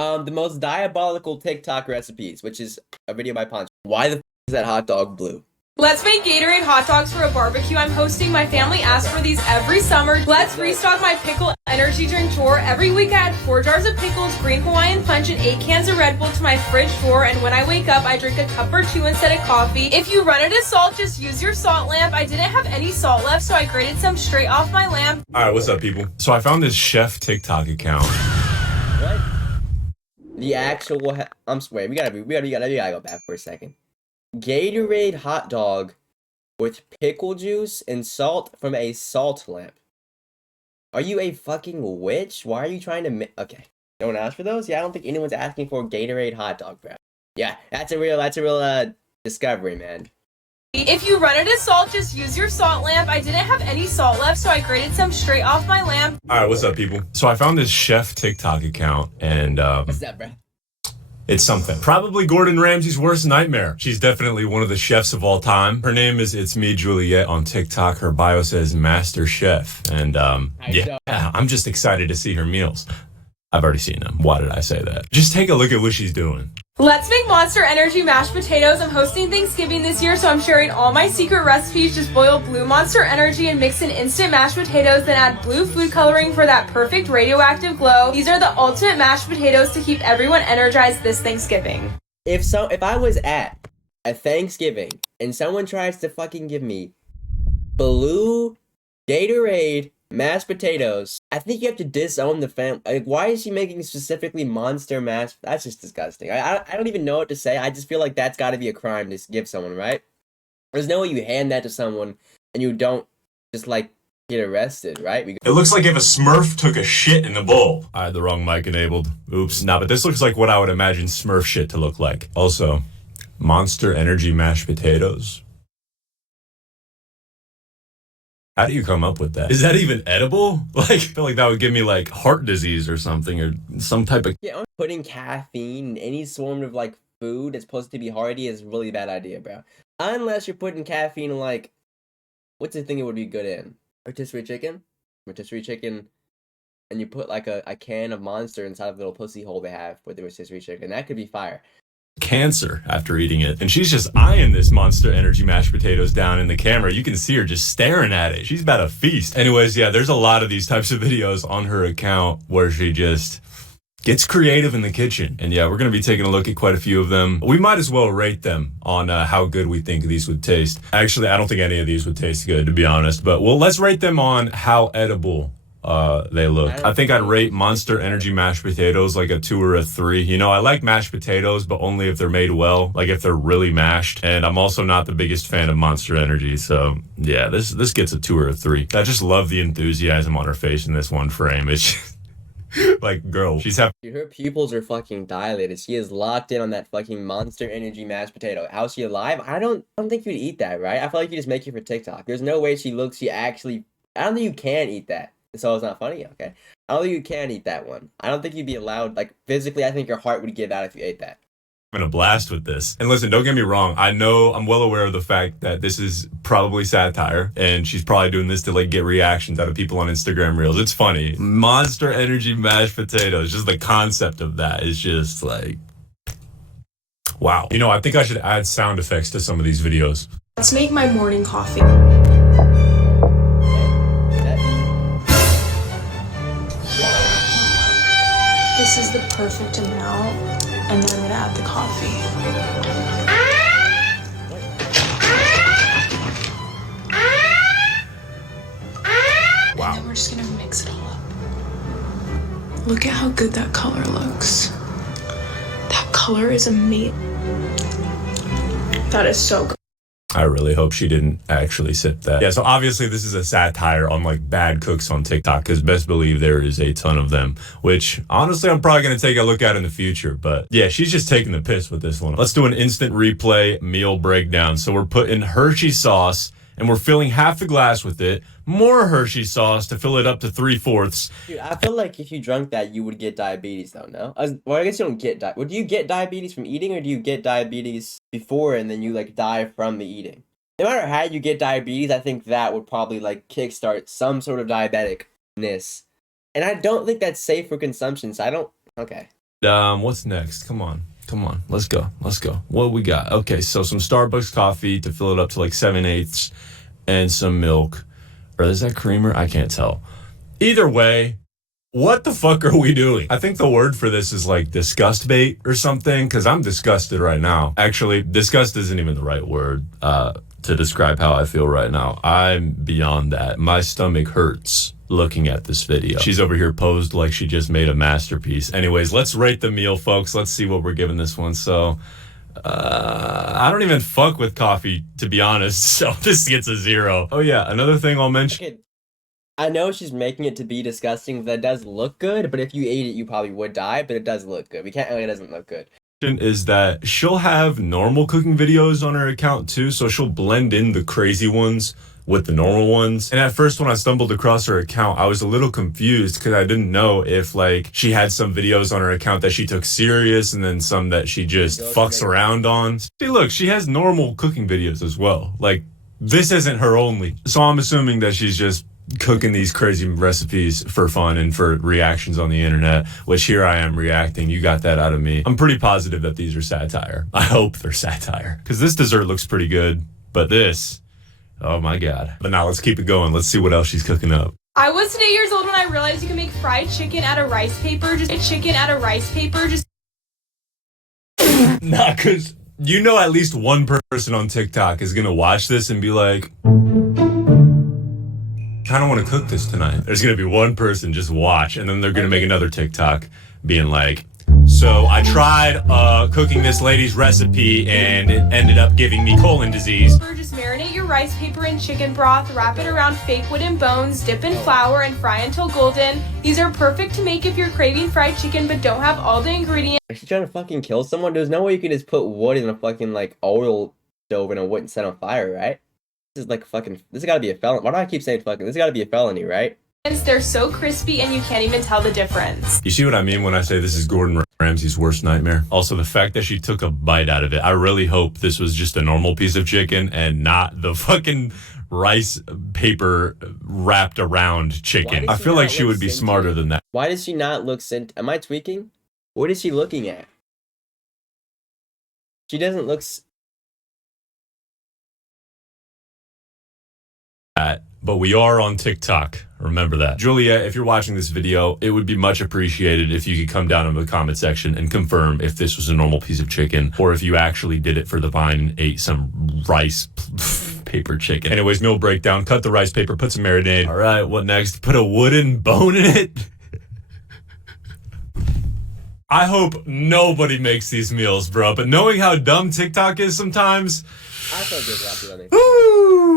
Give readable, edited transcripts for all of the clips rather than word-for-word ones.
The most diabolical TikTok recipes, which is a video by Poncho. Why the is that hot dog blue? Let's make Gatorade hot dogs for a barbecue. I'm hosting. My family asks for these every summer. Let's restock my pickle energy drink drawer. Every week I add 4 jars of pickles, green Hawaiian punch, and 8 cans of Red Bull to my fridge drawer. And when I wake up, I drink a cup or 2 instead of coffee. If you run out of salt, just use your salt lamp. I didn't have any salt left, so I grated some straight off my lamp. All right, what's up, people? So I found this chef TikTok account. What? The actual. I'm swearing. We gotta go back for a second. Gatorade hot dog with pickle juice and salt from a salt lamp. Are you a fucking witch? Why are you trying to okay. No one asked for those? Yeah, I don't think anyone's asking for Gatorade hot dog, bro. Yeah, that's a real discovery, man. If you run out of salt, just use your salt lamp. I didn't have any salt left, so I grated some straight off my lamp. All right, what's up, people? So I found this chef TikTok account, and What's up, bro? it's something. Probably Gordon Ramsay's worst nightmare. She's definitely one of the chefs of all time. Her name is It's Me Juliet on TikTok. Her bio says Master Chef, and yeah, I'm just excited to see her meals. I've already seen them. Why did I say that? Just take a look at what she's doing. Let's make Monster Energy mashed potatoes. I'm hosting Thanksgiving this year, so I'm sharing all my secret recipes. Just boil blue Monster Energy and mix in instant mashed potatoes, then add blue food coloring for that perfect radioactive glow. These are the ultimate mashed potatoes to keep everyone energized this Thanksgiving. If I was at a Thanksgiving and someone tries to fucking give me blue Gatorade mashed potatoes, I think you have to disown the family. Like, why is she making specifically monster mashed? That's just disgusting. I don't even know what to say. I just feel like that's got to be a crime to give someone, right? There's no way you hand that to someone and you don't just like get arrested, right? It looks like if a Smurf took a shit in the bowl. I had the wrong mic enabled. Oops. Nah, but this looks like what I would imagine Smurf shit to look like. Also, Monster Energy mashed potatoes. How do you come up with that? Is that even edible? Like, I feel like that would give me like heart disease or something, or some type of. Yeah, putting caffeine in any sort of like food that's supposed to be hearty is a really bad idea, bro. Unless you're putting caffeine in like, what's the thing it would be good in? Rotisserie chicken? Rotisserie chicken, and you put like a can of Monster inside of the little pussy hole they have with the rotisserie chicken. That could be fire. Cancer after eating it, and she's just eyeing this Monster Energy mashed potatoes down in the camera. You can see her just staring at it. She's about to feast. Anyways, yeah, there's a lot of these types of videos on her account where she just gets creative in the kitchen, and yeah, we're gonna be taking a look at quite a few of them. We might as well rate them on how good we think these would taste. Actually, I don't think any of these would taste good, to be honest, but well, let's rate them on how edible they look. I think I'd rate Monster Energy mashed potatoes like a 2 or a 3. You know, I like mashed potatoes, but only if they're made well, like if they're really mashed. And I'm also not the biggest fan of Monster Energy, so yeah, this gets a 2 or a 3. I just love the enthusiasm on her face in this one frame. It's just, like, girl, she's happy. Dude, her pupils are fucking dilated. She is locked in on that fucking Monster Energy mashed potato. How's she alive? I don't think you'd eat that, right? I feel like you just make it for TikTok. There's no way she actually. I don't think you can eat that. So it's not funny? Okay. I don't think you can eat that one. I don't think you'd be allowed, like, physically, I think your heart would give out if you ate that. I'm gonna blast with this. And listen, don't get me wrong. I know, I'm well aware of the fact that this is probably satire, and she's probably doing this to, like, get reactions out of people on Instagram Reels. It's funny. Monster Energy mashed potatoes, just the concept of that is just, like, wow. You know, I think I should add sound effects to some of these videos. Let's make my morning coffee. This is the perfect amount, and then I'm gonna add the coffee. Wow. And then we're just gonna mix it all up. Look at how good that color looks. That color is amazing. That is so good. I really hope she didn't actually sip that. Yeah, so obviously this is a satire on like bad cooks on TikTok, because best believe there is a ton of them, which honestly I'm probably going to take a look at in the future. But yeah, she's just taking the piss with this one. Let's do an instant replay meal breakdown. So we're putting Hershey sauce and we're filling half the glass with it. More Hershey sauce to fill it up to 3/4. Dude, I feel like if you drunk that, you would get diabetes, though, no? Well, I guess you don't get diabetes. Do you get diabetes from eating, or do you get diabetes before and then you, like, die from the eating? No matter how you get diabetes, I think that would probably, like, kickstart some sort of diabeticness. And I don't think that's safe for consumption, so I don't... Okay. What's next? Come on. Let's go. What we got? Okay, so some Starbucks coffee to fill it up to like 7/8 and some milk. Or is that creamer? I can't tell. Either way, what the fuck are we doing? I think the word for this is like disgust bait or something, because I'm disgusted right now. Actually, disgust isn't even the right word to describe how I feel right now. I'm beyond that. My stomach hurts looking at this video. She's over here posed like she just made a masterpiece. Anyways, let's rate the meal, folks. Let's see what we're giving this one. So, I don't even fuck with coffee, to be honest, so this gets a 0. Oh yeah, another thing I'll mention. Okay, I know she's making it to be disgusting, but it does look good. But if you ate it, you probably would die. But it does look good. We can't. It doesn't look good. Is that she'll have normal cooking videos on her account too, so she'll blend in the crazy ones with the normal ones. And at first when I stumbled across her account, I was a little confused because I didn't know if like she had some videos on her account that she took serious and then some that she just fucks around on. See, look, she has normal cooking videos as well. Like, this isn't her only. So I'm assuming that she's just cooking these crazy recipes for fun and for reactions on the internet, which here I am reacting. You got that out of me. I'm pretty positive that these are satire. I hope they're satire, because this dessert looks pretty good, but this, oh my god. But now let's keep it going. Let's see what else she's cooking up. I was 8 years old when I realized you can make fried chicken out of rice paper. Nah, because you know at least one person on TikTok is gonna watch this and be like, kind of want to cook this tonight. There's going to be one person just watch, and then they're going to make another TikTok being like, so I tried cooking this lady's recipe and it ended up giving me colon disease. Just marinate your rice paper in chicken broth, wrap it around fake wooden bones, dip in flour, and fry until golden. These are perfect to make if you're craving fried chicken but don't have all the ingredients. Is she trying to fucking kill someone? There's no way you can just put wood in a fucking like oil stove and it wouldn't set on fire, right? This is like fucking. This has got to be a felony. Why do I keep saying fucking? This has got to be a felony, right? They're so crispy and you can't even tell the difference. You see what I mean when I say this is Gordon Ramsay's worst nightmare? Also, the fact that she took a bite out of it. I really hope this was just a normal piece of chicken and not the fucking rice paper wrapped around chicken. I feel like she would be smarter than that. Why does she not look sent? Am I tweaking? What is she looking at? She doesn't look. But we are on TikTok. Remember that. Julia, if you're watching this video, it would be much appreciated if you could come down in the comment section and confirm if this was a normal piece of chicken or if you actually did it for the vine, ate some rice paper chicken. Anyways, meal breakdown. Cut the rice paper, put some marinade. All right, what next? Put a wooden bone in it. I hope nobody makes these meals, bro. But knowing how dumb TikTok is sometimes, I feel good about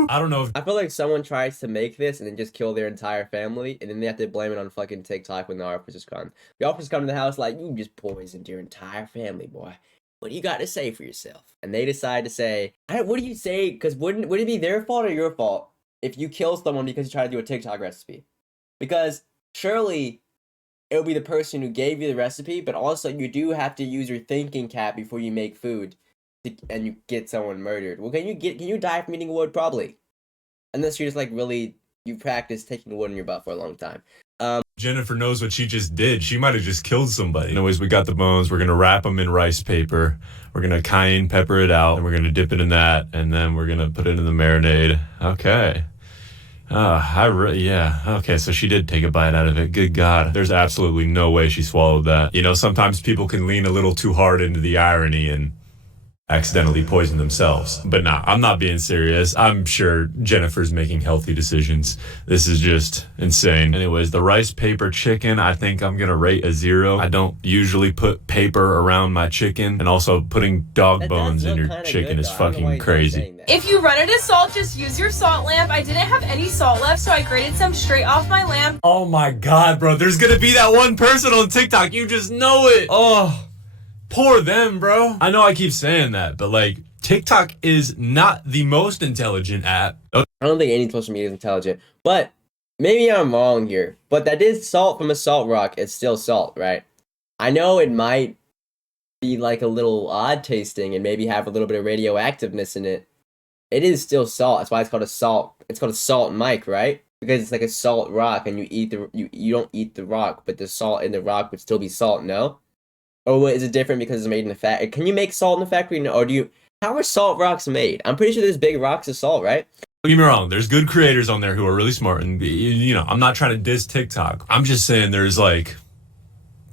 I don't know if I feel like someone tries to make this and then just kill their entire family, and then they have to blame it on fucking TikTok when the officers come. The officers come to the house like, you just poisoned your entire family, boy. What do you got to say for yourself? And they decide to say, what do you say? Because would it be their fault or your fault if you kill someone because you try to do a TikTok recipe? Because surely it would be the person who gave you the recipe, but also you do have to use your thinking cap before you make food. And you get someone murdered. Well, can you die from eating wood? Probably, unless you're just like really you practice taking wood in your butt for a long time. Jennifer knows what she just did. She might have just killed somebody. Anyways, we got the bones. We're gonna wrap them in rice paper. We're gonna cayenne pepper it out, and we're gonna dip it in that, and then we're gonna put it in the marinade. Okay. Yeah. Okay, so she did take a bite out of it. Good God. There's absolutely no way she swallowed that. You know, sometimes people can lean a little too hard into the irony and accidentally poison themselves. But nah, I'm not being serious. I'm sure Jennifer's making healthy decisions. This is just insane. Anyways, the rice paper chicken, I think I'm gonna rate a 0. I don't usually put paper around my chicken, and also putting dog bones in your chicken is fucking crazy. If you run out of salt, just use your salt lamp. I didn't have any salt left, so I grated some straight off my lamp. Oh my God, bro. There's gonna be that one person on TikTok. You just know it. Oh, poor them, bro. I know I keep saying that, but like, TikTok is not the most intelligent app. I don't think any social media is intelligent, but maybe I'm wrong here. But that is salt from a salt rock. It's still salt, right? I know it might be like a little odd tasting and maybe have a little bit of radioactiveness in it. It is still salt. That's why it's called a salt. It's called a salt mic, right? Because it's like a salt rock, and you don't eat the rock, but the salt in the rock would still be salt. No. Or is it different because it's made in the factory? Can you make salt in the factory? No, or do you? How are salt rocks made? I'm pretty sure there's big rocks of salt, right? Don't get me wrong. There's good creators on there who are really smart, and I'm not trying to diss TikTok. I'm just saying there's like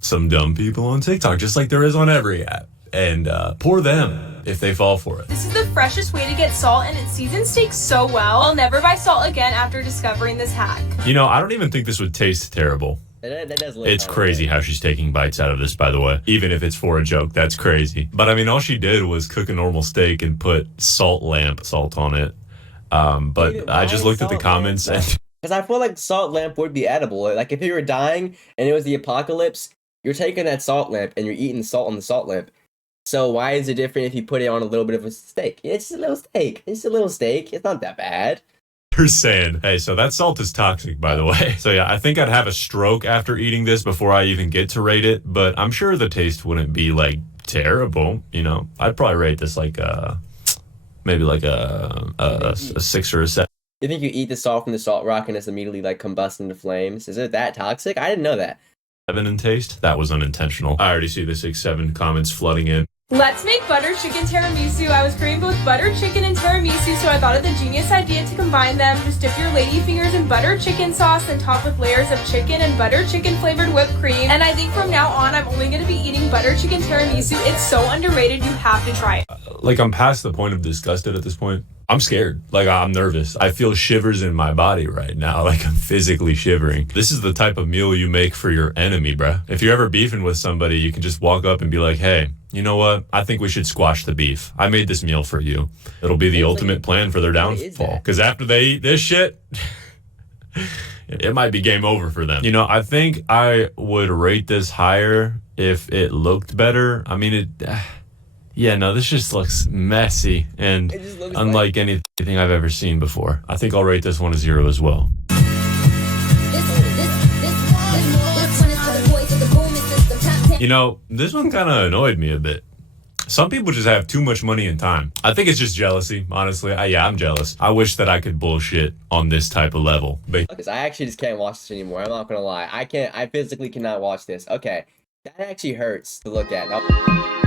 some dumb people on TikTok, just like there is on every app, and poor them if they fall for it. This is the freshest way to get salt, and it seasons steak so well. I'll never buy salt again after discovering this hack. I don't even think this would taste terrible. That does look It's crazy how she's taking bites out of this, by the way. Even if it's for a joke, that's crazy. But I mean, all she did was cook a normal steak and put salt on it. But Dude, I just looked at the comments and because I feel like salt lamp would be edible. Like if you were dying and it was the apocalypse, you're taking that salt lamp and you're eating salt on the salt lamp. So why is it different if you put it on a little bit of a steak? It's just a little steak. It's a little steak. It's not that bad. you're saying, hey, so that salt is toxic, by the way. So yeah, I think I'd have a stroke after eating this before I even get to rate it. But I'm sure the taste wouldn't be like terrible. I'd probably rate this like maybe like a 6 or a 7. You think you eat the salt from the salt rock and it's immediately like combust into flames? Is it that toxic? I didn't know that. 7 in taste. That was unintentional. I already see the 6-7 comments flooding in. Let's make butter chicken tiramisu. I was craving both butter chicken and tiramisu, so I thought of the genius idea to combine them. Just dip your lady fingers in butter chicken sauce and top with layers of chicken and butter chicken flavored whipped cream. And I think from now on, I'm only going to be eating butter chicken tiramisu. It's so underrated. You have to try it. Like, I'm past the point of disgusted at this point. I'm scared. Like, I'm nervous. I feel shivers in my body right now. Like, I'm physically shivering. This is the type of meal you make for your enemy, bruh. If you're ever beefing with somebody, you can just walk up and be like, hey, you know what? I think we should squash the beef. I made this meal for you. It'll be the ultimate plan for their downfall. Because after they eat this shit, it might be game over for them. I think I would rate this higher if it looked better. I mean, this just looks messy and unlike anything I've ever seen before. I think I'll rate this one a 0 as well. This one kind of annoyed me a bit. Some people just have too much money and time. I think it's just jealousy, honestly. I'm jealous. I wish that I could bullshit on this type of level. Because I actually just can't watch this anymore. I'm not gonna lie. I physically cannot watch this. Okay, that actually hurts to look at. Now